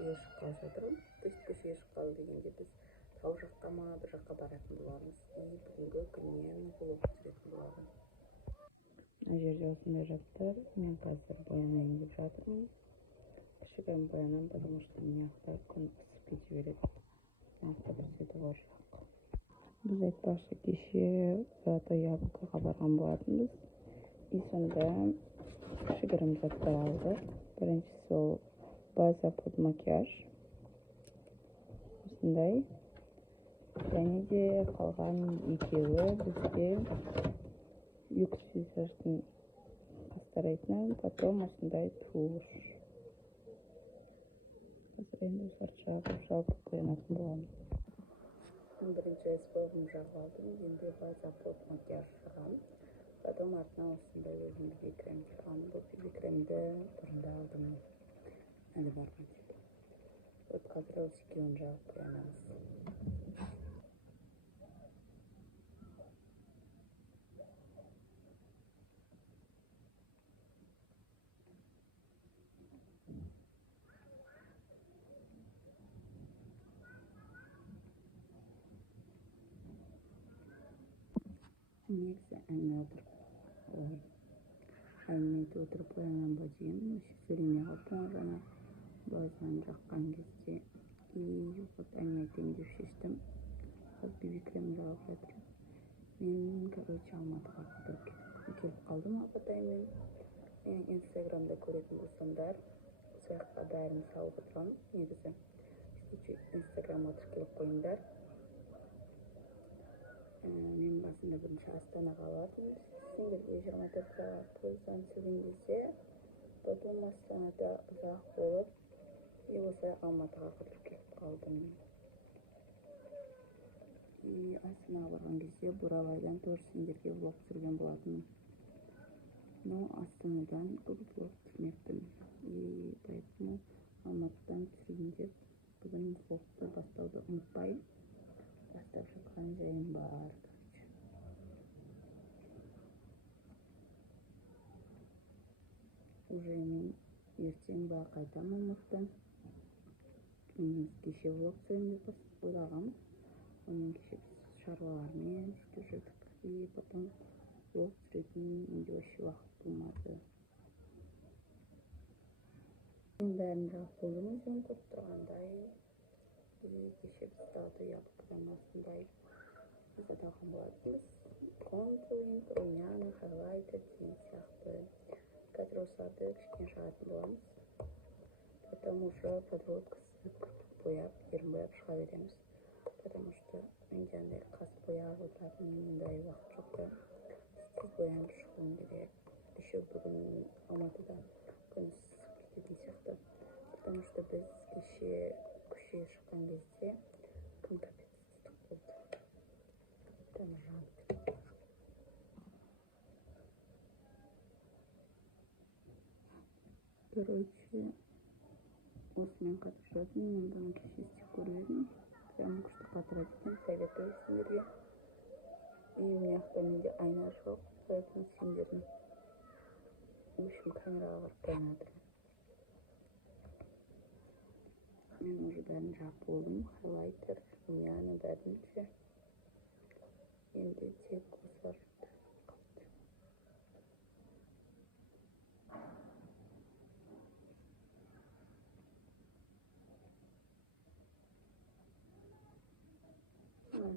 көшеге шыққалы жатырмын. Біз көшеге шыққалы дегенде біз тау жаққа ма бір жаққа баратын боламыз. Бүгінгі күннен влог түсіретін боламын. Мына жерде осындай жастар. Мен қазір боянайын деп жатырмын. Кішігірім боянам, потому что мына күн ысып кете береді. Мына бір светофор жоқ. Біз айтпақшы кеше Золотое Яблокоға барған болатынбыз. И сонда кішігірім заттар алдық. Біріншісі ол база под макияж. Осындай. Және де қалған екеуі бізге люкс визаждың қастарайтын, потом осындай туш. Қазір енді осыларды жалпы қоянатын боламын. Бірінші эспогым жағып алдым, енді база под макияж жағам. Потом артынан осындай өзім BB крем жағам. Бұл BB кремді бұрында алдым. Әлі барған жоқ. Вот қазір осы екеуін жағып қоямыз. Негізі әңгіме отырып қоянған бәдейін сөйлемей қалыптым жаңа базаны жаққан кезде. И вот әңгіме айтайын деп шештім. Қазір BB крем жағып жатырмын. Мен, алматыға келіп қалдым апатаймен. Менің инстаграмда көретін болсаңдар, сол жаққа бәрін салып отырамын. Негізі инстаграм отырып келіп қойыңдар. Мен басында бірінші Астанаға алатынмын. Сендерге 24 сағат пойыздан түсірген кезде, потом Астанада ұзақ болып, осы Алматыға қыдырып келіп қалдым. И Астанаға барған кезде Бурабайдан тоже сендерге влог түсірген болатынмын. Но Астанадан көп влог түсірмеппін. И поэтому Алматыдан түсірейін деп, бүгін влогты бастауды ұмытпай бастап жатқан жайым бар. Уже мен ертең бақ қайтамын ұмыттан. Кеше влог түсірейін деп ойлағам. Онымен кеше шаруалармен сөйтіп жүрдік. И потом влог түсіретін менде вообще уақыт болмады. Мен бәрін жағып болдым өзім көріп тұрғандай. Кеше біз Золотое Яблокодан осындай зат алған болатынбыз. Контур, румяна, хайлайтер деген сияқты. Қазір осыларды кішкене жағатын боламыз. Потом уже подводкасы бояп, ерін бояп шыға береміз. Потому что менде андай қас бояп отыратын мұндай уақыт жоқ. Тез боянып шығуым керек. Еще бүгін Алматыда күн ысып кететін сияқты. Потому что біз кеше көшеге шыққан кезде күн капец ыстық болды. Там жанып. Короче, осымен қатып жатырмын. Мен бұны кеше істеп көрдім. Прям күшті қатырады екен, советую сендерге. И мына жақта менде айна жоқ, поэтому сендердің в общем камераға барып қоян жатырмын. Мен уже бәрін жағып болдым. Хайлайтер, румяна бәрінше. Енді тек осылар қалды.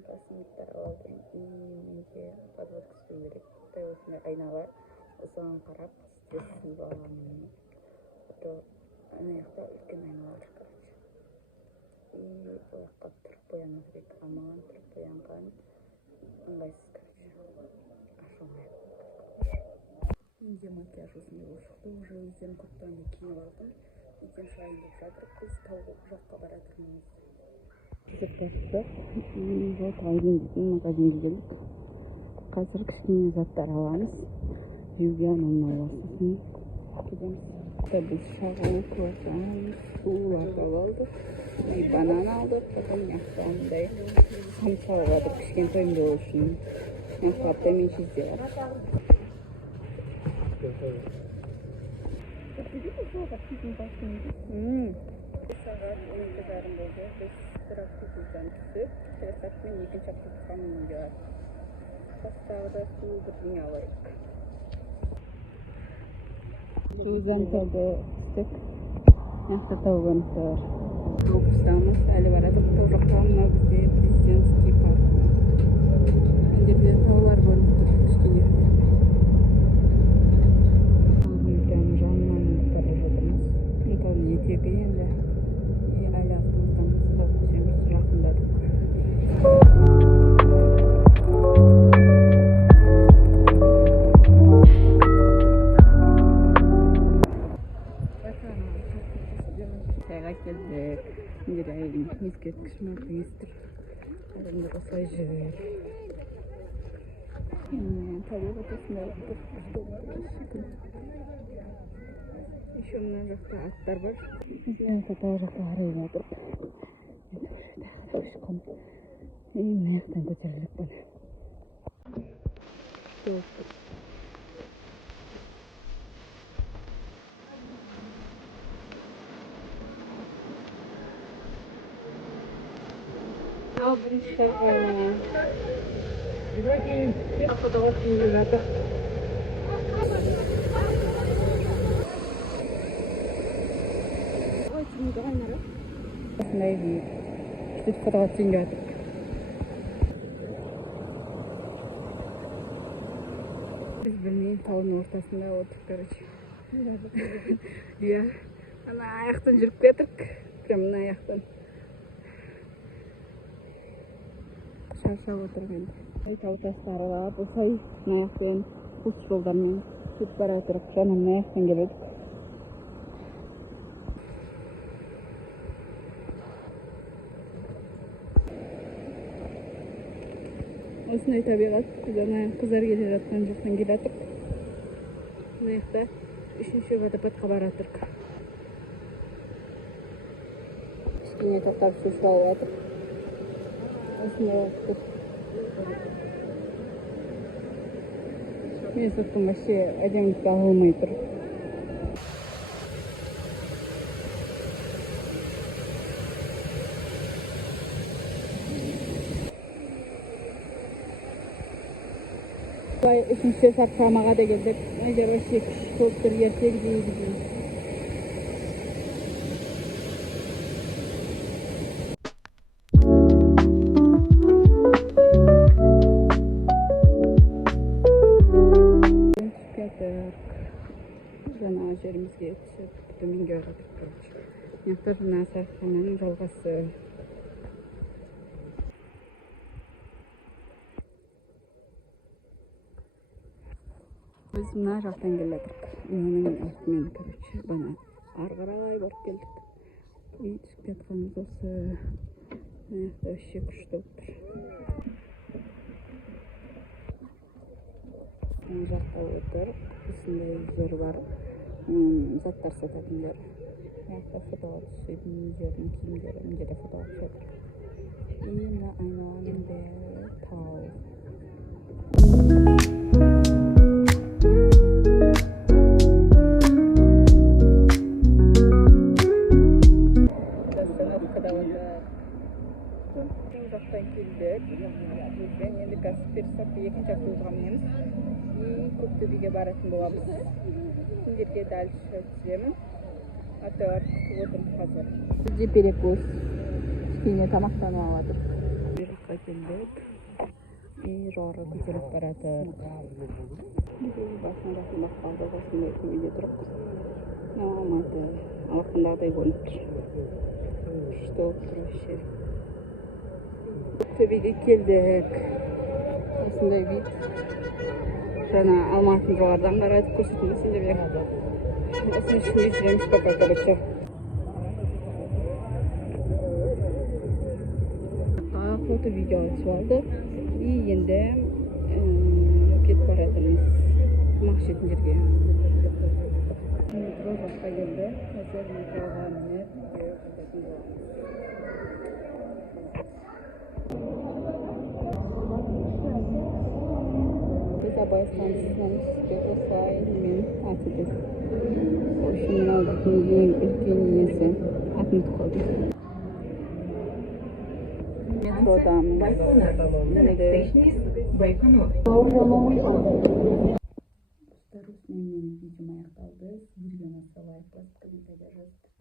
Косметиктерді алдым. И менде подводка істеу керек. Осындай айна бар. Осыған қарап істесін бағамын. Ана жақта үлкен айналар. И бұл жаққа тұрып бояну керек. Маған тұрып боянған ыңғайсыз ашылмай. Менде макияж осындай болып шықты. Уже өздерін көптен киініп алдым. Үйден шығайын деп жатырмыз. Біз тау жаққа баратырмыз. Заттар. Вот алдын магазинге келдік. Қазір кішкене заттар аламыз. Жеуге арналған кетеміз. Biz şağı, kruvasan, sular aldık. Bir banan aldık. Потом yaxtağımday samsa aladık. Kişkentoyum oluşun. Yaxtağımda men çizdiler. Saat жарым болды. Біз бір автобустан түсіп, телесатпен екінші автобусқа мінуге бардық. Тастағы су бірдеңе алайық. Сузанкада түстік. Яқты тауғанып бар. Автобустамыз, әлі барадық. Бұл жаққа мына бізде президентский парк. Мендерде таулар көрініп тұр, кішкене. Прям жанынан бара жатырмыз. Там етегі енді. Әлі автобустамыз, түсеміз, жақындадық. Çayga geldik. Şimdi eskерткіш магистр. Арында осылай жүр. Табиғат осындай бір күшті. Еще мына жақта аттар бар. Мен тау жаққа қарай жатыр. Мына жақтан көтеріліп бара. Бірінші тәрбіні қапыдаға түйілі жатыр. Осындай дейік. Күшті қапыдаға түйілі жатыр. Біз білмейін тауының ортасында отырып, короче. Ана аяқтан жүріп кетірік. Прям мына аяқтан. Шаршап отырған. Тау тастарылап, осай аяқпен, қос жолдармен кетіп бара тұрып, жаңа мына аяқтан келедік. Осындай табиғат, жаңа қыздар келе жатқан жақтан келатық. Мына жақта үшінші водопадқа бара тұрық. Кішкене тоқтап су алып жатыр. Осындай отыр. Мен соттым вообще әдемілікті алылмай тұр. Үшінші сарқамаға да келдік. Әжер вообще күшті болып тұр, ертегі дейді. Жаңа жерімізге түсіп, төменге қаратып тұрмыз. Яқтар жаңа сарқаманың жалғасы. Біз мына жақтан келдік. Менің артымен, короче, бана арғарай барып келдік. Түсіп кетқанымыз осы. Яқта вообще күшті болып тұр. Мына жақта отырып, осындай жер бар. Заттар сататындар. Яқта фотоға түсетін өздерінің киімдері, мінде де фотоға түседі. Мына айналаның бәрі тау. Жақтан келдік. Бізден енді қазір персатты екінші автобусқа мінеміз. Көктөбеге баратын боламыз. Сендерге дальше түсемін. Аталар күтіп отырмыз қазір. Бізде перекус. Кішкене тамақтанып алып. Бір жаққа келдік. Жоғары көтеріліп баратыр. Басына жақын бақпалды осындай көмеде тұрып. Алматы алақындағыдай көрініп тұр. Күшті болып тұр вообще. Көктөбеге келдік. Осындай вид. Жаңа Алматыны жоғарыдан қаратып көрсетемін сендерге. Осының ішінде жүреміз пока, короче. Фото видео түсіп алды. И енді кетіп баратырмыз тамақ ішетін жерге. Метро жаққа келді. Қазір метроға мініп кететін боламыз. Абай станциясынан түсті осылай мен атыды. Ошын мынау бүтін ең үлкен несі атын қалды. метродан. Менде Достар, осымен менің видеом аяқталды. Сіздерге ұнаса лайк басып комментарий жазып